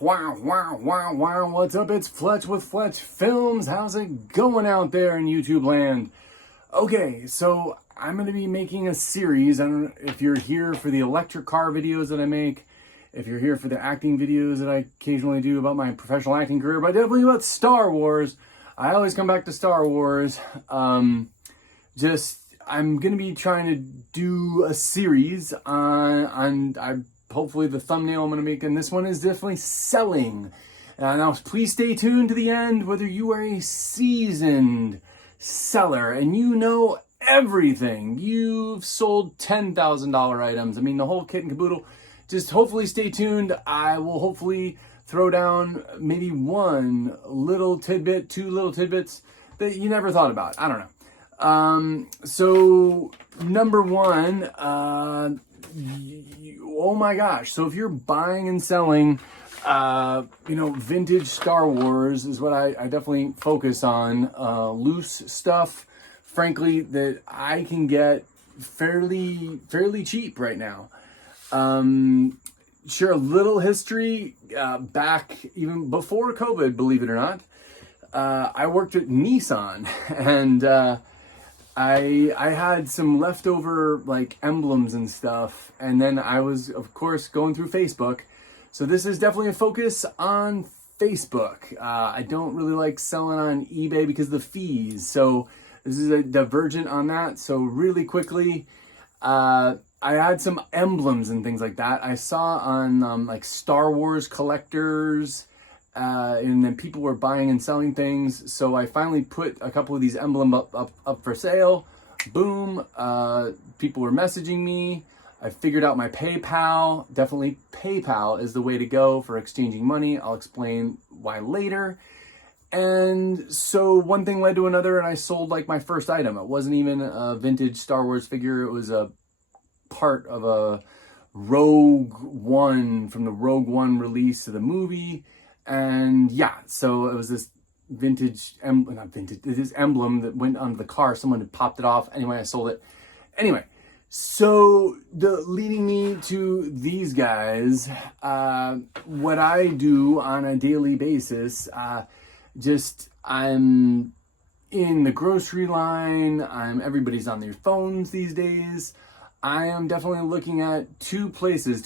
Wow, wow, wow, wow. What's up? It's Fletch with Fletch Films. How's it going out there in YouTube land? Okay, so I'm going to be making a series. I don't know if you're here for the electric car videos that I make, if you're here for the acting videos that I occasionally do about my professional acting career, but definitely about Star Wars. I always come back to Star Wars. I'm going to be trying to do a series on hopefully the thumbnail I'm going to make in this one is definitely selling. Now, please stay tuned to the end, whether you are a seasoned seller and you know everything. You've sold $10,000 items. I mean, the whole kit and caboodle. Just hopefully stay tuned. I will hopefully throw down maybe one little tidbit, two little tidbits that you never thought about. I don't know. So number one, oh my gosh. So if you're buying and selling, vintage Star Wars is what I definitely focus on. Loose stuff, frankly, that I can get fairly cheap right now. Share a little history, back even before COVID, believe it or not. I worked at Nissan and, I had some leftover like emblems and stuff, and then I was of course going through Facebook. So this is definitely a focus on Facebook. I don't really like selling on eBay because of the fees. So this is a divergent on that. So really quickly, I had some emblems and things like that. I saw on like Star Wars collectors, and then people were buying and selling things. So I finally put a couple of these emblems up for sale. Boom. People were messaging me. I figured out my PayPal. Definitely PayPal is the way to go for exchanging money. I'll explain why later. And so one thing led to another, and I sold like my first item. It wasn't even a vintage Star Wars figure. It was a part of a Rogue One from the Rogue One release of the movie. And yeah, so it was this this emblem that went onto the car. Someone had popped it off. Anyway, I sold it. Anyway, so leading me to these guys, what I do on a daily basis, I'm in the grocery line. Everybody's on their phones these days. I am definitely looking at two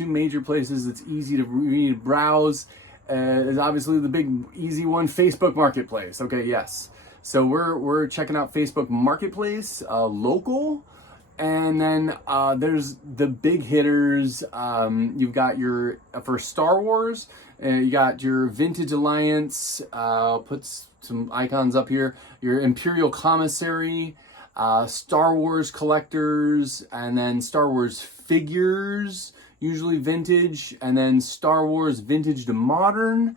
major places that's easy to browse. Is obviously the big easy one, Facebook Marketplace. Okay, yes. So we're checking out Facebook Marketplace, local, and then there's the big hitters. You've got for Star Wars, you got your Vintage Alliance. I'll put some icons up here. Your Imperial Commissary, Star Wars collectors, and then Star Wars figures. Usually vintage, and then Star Wars vintage to modern.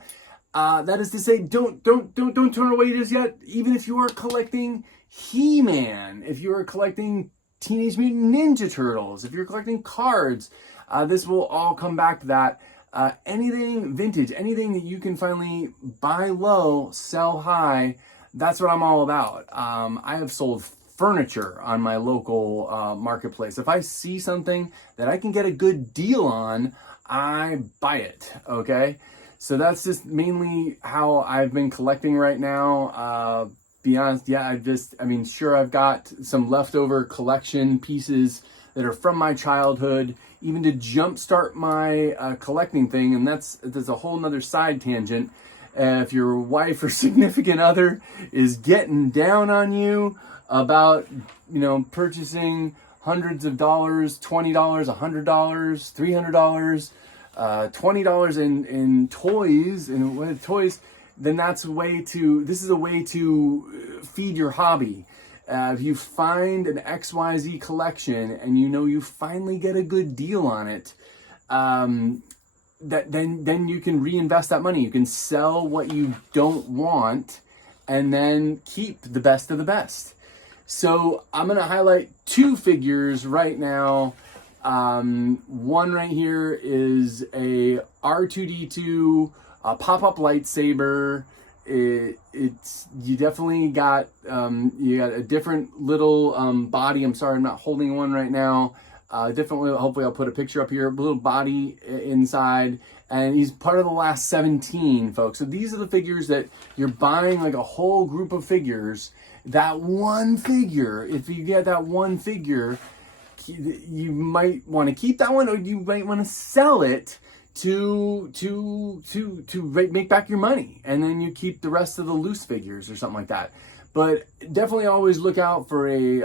That is to say, don't turn away just yet. Even if you are collecting He-Man, if you are collecting Teenage Mutant Ninja Turtles, if you're collecting cards, this will all come back to that. Anything vintage, anything that you can finally buy low, sell high, that's what I'm all about. I have sold furniture on my local marketplace. If I see something that I can get a good deal on, I buy it, okay? So that's just mainly how I've been collecting right now. Be honest, yeah, sure, I've got some leftover collection pieces that are from my childhood, even to jumpstart my collecting thing, and that's a whole nother side tangent. If your wife or significant other is getting down on you about, purchasing hundreds of dollars, $20, $100, $300, $20 in toys, then this is a way to feed your hobby. If you find an XYZ collection and you finally get a good deal on it, then you can reinvest that money. You can sell what you don't want and then keep the best of the best. So I'm going to highlight two figures right now. One right here is a R2-D2 pop-up lightsaber. You definitely got a different little body. I'm sorry, I'm not holding one right now. Hopefully I'll put a picture up here. A little body inside, and he's part of the last 17, folks. So these are the figures that you're buying, like a whole group of figures. That one figure, if you get that one figure, you might want to keep that one, or you might want to sell it to make back your money, and then you keep the rest of the loose figures or something like that. But definitely always look out for a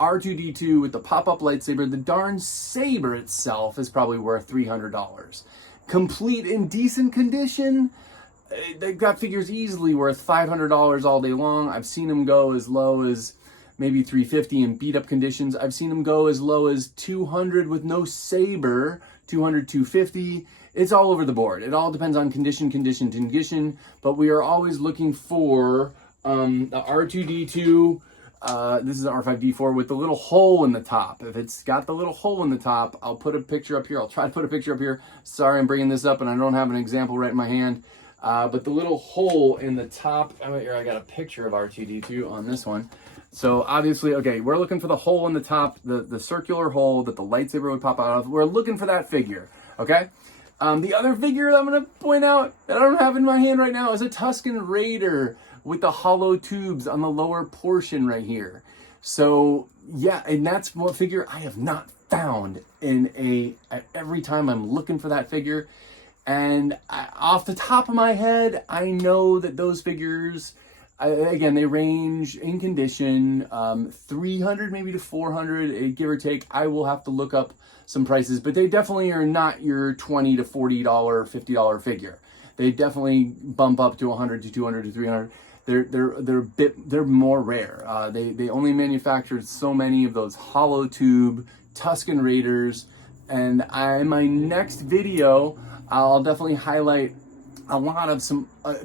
R2-D2 with the pop-up lightsaber. The darn saber itself is probably worth $300. Complete in decent condition, they've got figures easily worth $500 all day long. I've seen them go as low as maybe $350 in beat up conditions. I've seen them go as low as $200 with no saber, $200, $250. It's all over the board. It all depends on condition, but we are always looking for the R2-D2. This is an R5-D4 with the little hole in the top. If it's got the little hole in the top, I'll put a picture up here. I'll try to put a picture up here. Sorry, I'm bringing this up and I don't have an example right in my hand. But the little hole in the top, here I got a picture of R2-D2 on this one. So obviously, okay, we're looking for the hole in the top, the circular hole that the lightsaber would pop out of. We're looking for that figure, okay? The other figure that I'm going to point out that I don't have in my hand right now is a Tusken Raider with the hollow tubes on the lower portion right here. So yeah, and that's what figure I have not found every time I'm looking for that figure. And off the top of my head, I know that those figures, again, they range in condition, 300 maybe to 400, give or take. I will have to look up some prices, but they definitely are not your $20 to $40, $50 figure. They definitely bump up to 100 to 200 to 300. They're more rare. They only manufactured so many of those hollow tube Tusken Raiders, and in my next video, I'll definitely highlight a lot of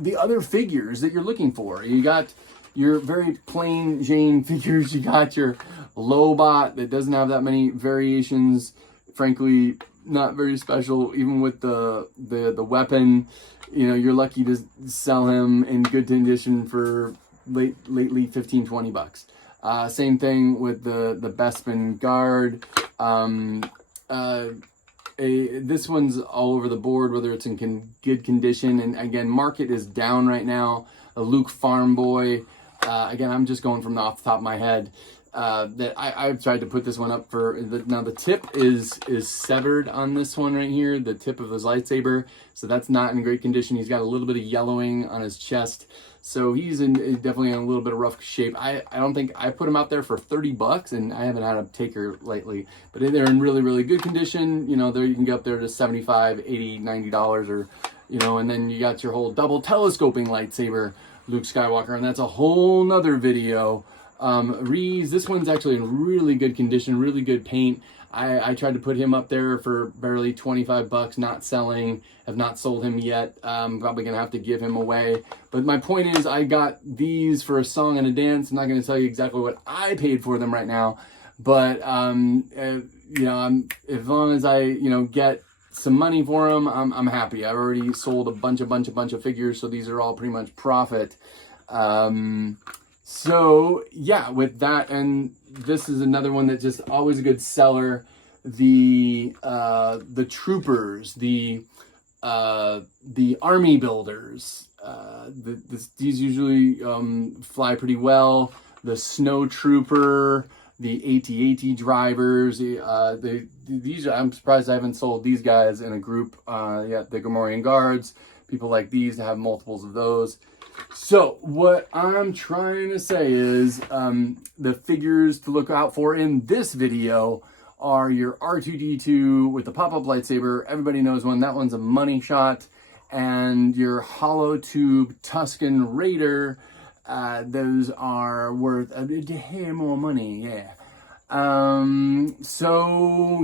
the other figures that you're looking for. You got your very plain Jane figures. You got your Lobot that doesn't have that many variations. Frankly, not very special. Even with the weapon, you know, you're lucky to sell him in good condition for lately $15-20. Same thing with the Bespin Guard. This one's all over the board, whether it's in good condition. And again, market is down right now. A Luke Farm Boy. Again, I'm just going from off the top of my head. That I've tried to put this one up for. Now the tip is severed on this one right here. The tip of his lightsaber. So that's not in great condition. He's got a little bit of yellowing on his chest. So he's definitely in a little bit of rough shape. I don't think I put him out there for $30, and I haven't had a taker lately. But they're in really, really good condition. You know, there you can get up there to $75, $80, $90, or and then you got your whole double telescoping lightsaber, Luke Skywalker, and that's a whole nother video. Reese, this one's actually in really good condition, really good paint. I tried to put him up there for barely $25, not selling. Have not sold him yet. I'm probably gonna have to give him away. But my point is, I got these for a song and a dance. I'm not gonna tell you exactly what I paid for them right now, but as long as I get some money for them, I'm happy. I've already sold a bunch of figures, so these are all pretty much profit. So yeah, with that, and this is another one that's just always a good seller. The troopers, the army builders, these usually fly pretty well. The snow trooper, the AT-AT drivers, these I'm surprised I haven't sold these guys in a group. The Gamorrean guards, people like these have multiples of those. So what I'm trying to say is the figures to look out for in this video are your R2-D2 with the pop-up lightsaber. Everybody knows one. That one's a money shot. And your hollow tube Tusken Raider. Those are worth a hair more money. Yeah. So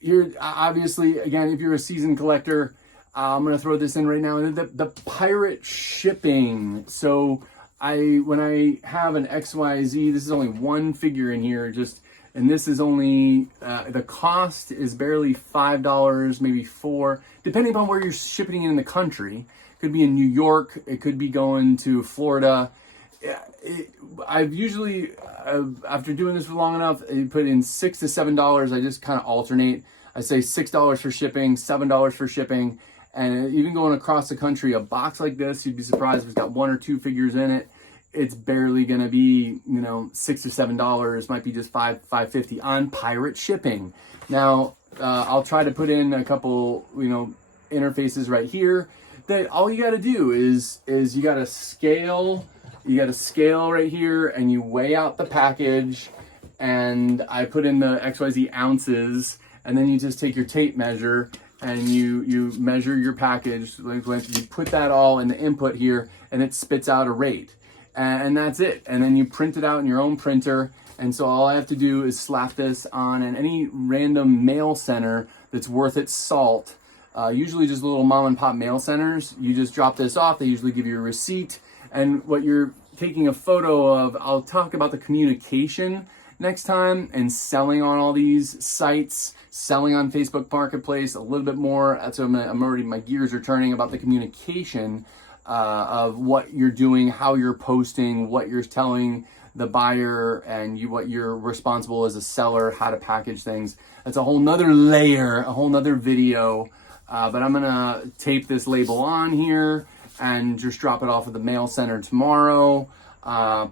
you're obviously, again, if you're a seasoned collector, I'm going to throw this in right now. The pirate shipping. So when I have an XYZ, this is only one figure in here, and this is only, the cost is barely $5, maybe $4, depending upon where you're shipping it in the country. It could be in New York. It could be going to Florida. I've usually, after doing this for long enough, I put in $6 to $7. I just kind of alternate. I say $6 for shipping, $7 for shipping. And even going across the country, a box like this, you'd be surprised if it's got 1 or 2 figures in it. It's barely gonna be, you know, $6 or $7. Might be just $5.50 on pirate shipping. Now, I'll try to put in a couple, you know, interfaces right here. That all you got to do is you got to scale. You got to scale right here, and you weigh out the package. And I put in the XYZ ounces, and then you just take your tape measure and you measure your package. You put that all in the input here, and it spits out a rate. And that's it. And then you print it out in your own printer. And so all I have to do is slap this on any random mail center that's worth its salt. Usually just little mom and pop mail centers. You just drop this off. They usually give you a receipt. And what you're taking a photo of, I'll talk about the communication next time, and selling on all these sites, selling on Facebook Marketplace a little bit more. That's what I'm already, my gears are turning about the communication of what you're doing, how you're posting, what you're telling the buyer, and what you're responsible as a seller, how to package things. That's a whole nother layer, a whole nother video. But I'm gonna tape this label on here and just drop it off at the mail center tomorrow.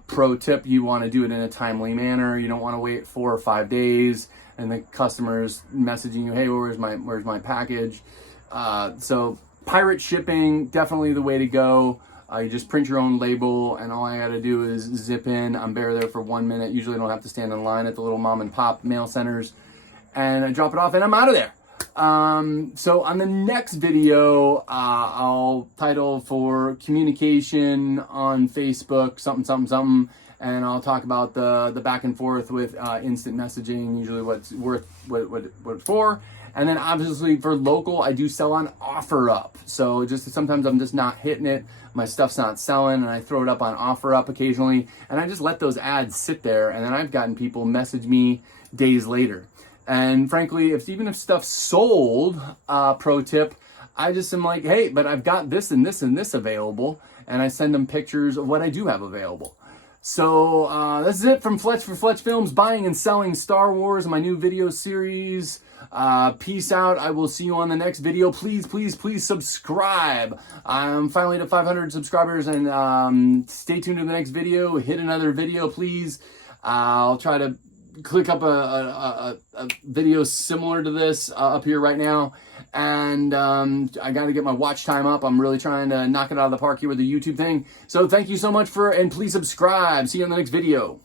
Pro tip, you want to do it in a timely manner. You don't want to wait 4 or 5 days and the customer's messaging you, hey, where's my package? So pirate shipping, definitely the way to go. You just print your own label, and all I gotta do is zip in. I'm there for 1 minute. Usually I don't have to stand in line at the little mom and pop mail centers, and I drop it off and I'm out of there. So on the next video, I'll title for communication on Facebook, something, and I'll talk about the back and forth with instant messaging, usually what it's for. And then obviously for local, I do sell on OfferUp. So just sometimes I'm just not hitting it. My stuff's not selling, and I throw it up on OfferUp occasionally, and I just let those ads sit there, and then I've gotten people message me days later. And frankly, even if stuff's sold, pro tip, I just am like, hey, but I've got this and this and this available, and I send them pictures of what I do have available. So this is it from Fletch for Fletch Films, buying and selling Star Wars, my new video series. Peace out. I will see you on the next video. Please subscribe. I'm finally to 500 subscribers, and stay tuned to the next video. Hit another video, please. I'll try to click up a video similar to this up here right now, and I got to get my watch time up. I'm really trying to knock it out of the park here with the YouTube thing. So thank you so much and please subscribe. See you in the next video.